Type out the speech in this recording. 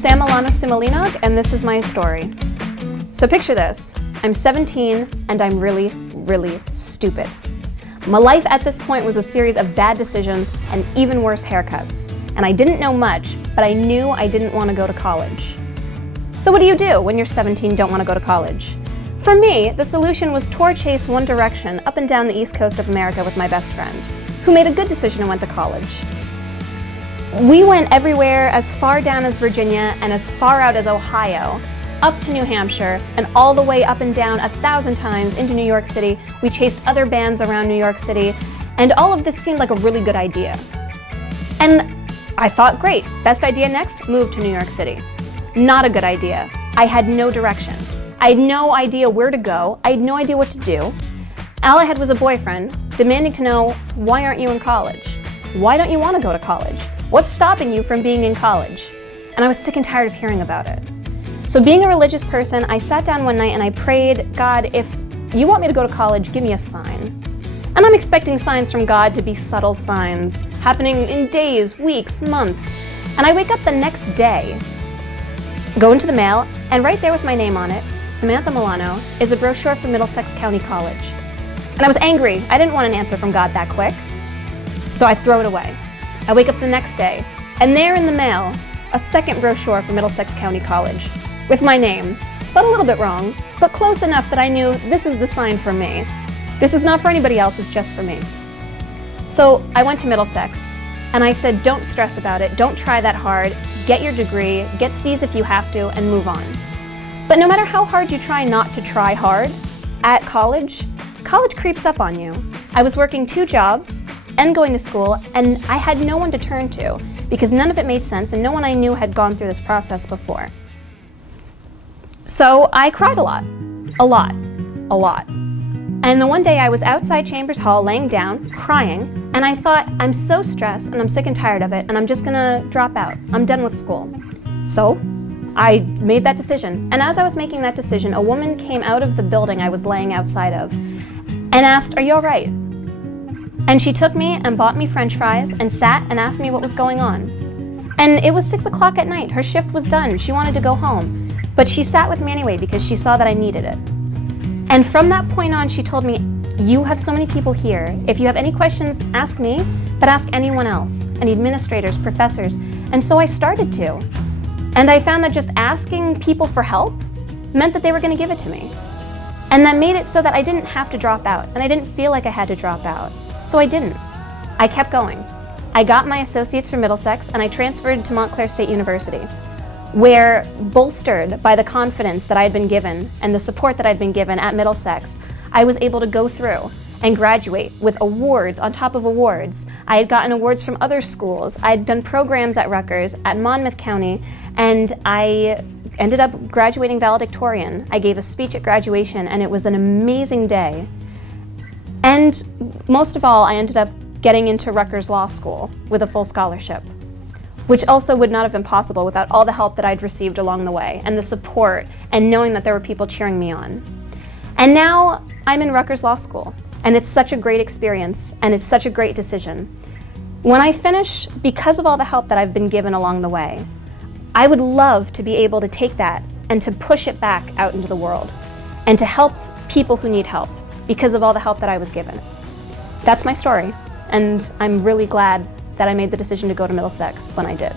Sam Milano Sumalinog, and this is my story. So picture this. I'm 17, and I'm really, really stupid. My life at this point was a series of bad decisions and even worse haircuts. And I didn't know much, but I knew I didn't want to go to college. So what do you do when you're 17 and don't want to go to college? For me, the solution was tour chase one direction up and down the east coast of America with my best friend, who made a good decision and went to college. We went everywhere, as far down as Virginia and as far out as Ohio, up to New Hampshire, and all the way up and down 1,000 times into New York City. We chased other bands around New York City, and all of this seemed like a really good idea. And I thought, great, best idea next, move to New York City. Not a good idea. I had no direction. I had no idea where to go. I had no idea what to do. All I had was a boyfriend demanding to know, why aren't you in college? Why don't you want to go to college? What's stopping you from being in college? And I was sick and tired of hearing about it. So being a religious person, I sat down one night and I prayed, God, if you want me to go to college, give me a sign. And I'm expecting signs from God to be subtle signs, happening in days, weeks, months. And I wake up the next day, go into the mail, and right there with my name on it, Samantha Milano, is a brochure from Middlesex County College. And I was angry. I didn't want an answer from God that quick. So I throw it away. I wake up the next day, and there in the mail, a second brochure from Middlesex County College with my name, spelled a little bit wrong, but close enough that I knew this is the sign for me. This is not for anybody else, it's just for me. So I went to Middlesex, and I said, don't stress about it, don't try that hard, get your degree, get C's if you have to, and move on. But no matter how hard you try not to try hard, at college creeps up on you. I was working 2 jobs and going to school, and I had no one to turn to because none of it made sense and no one I knew had gone through this process before. So I cried a lot. And the one day I was outside Chambers Hall laying down, crying, and I thought, I'm so stressed and I'm sick and tired of it and I'm just gonna drop out. I'm done with school. So I made that decision. And as I was making that decision, a woman came out of the building I was laying outside of and asked, are you all right? And she took me and bought me French fries and sat and asked me what was going on. And it was 6 o'clock at night. Her shift was done. She wanted to go home. But she sat with me anyway because she saw that I needed it. And from that point on, she told me, you have so many people here. If you have any questions, ask me, but ask anyone else, any administrators, professors. And so I started to. And I found that just asking people for help meant that they were going to give it to me. And that made it so that I didn't have to drop out, and I didn't feel like I had to drop out. So I didn't. I kept going. I got my associates from Middlesex, and I transferred to Montclair State University, where, bolstered by the confidence that I had been given and the support that I'd been given at Middlesex, I was able to go through and graduate with awards on top of awards. I had gotten awards from other schools. I had done programs at Rutgers, at Monmouth County, and I ended up graduating valedictorian. I gave a speech at graduation, and it was an amazing day. And most of all, I ended up getting into Rutgers Law School with a full scholarship, which also would not have been possible without all the help that I'd received along the way, and the support, and knowing that there were people cheering me on. And now I'm in Rutgers Law School, and it's such a great experience, and it's such a great decision. When I finish, because of all the help that I've been given along the way, I would love to be able to take that and to push it back out into the world, and to help people who need help because of all the help that I was given. That's my story, and I'm really glad that I made the decision to go to Middlesex when I did.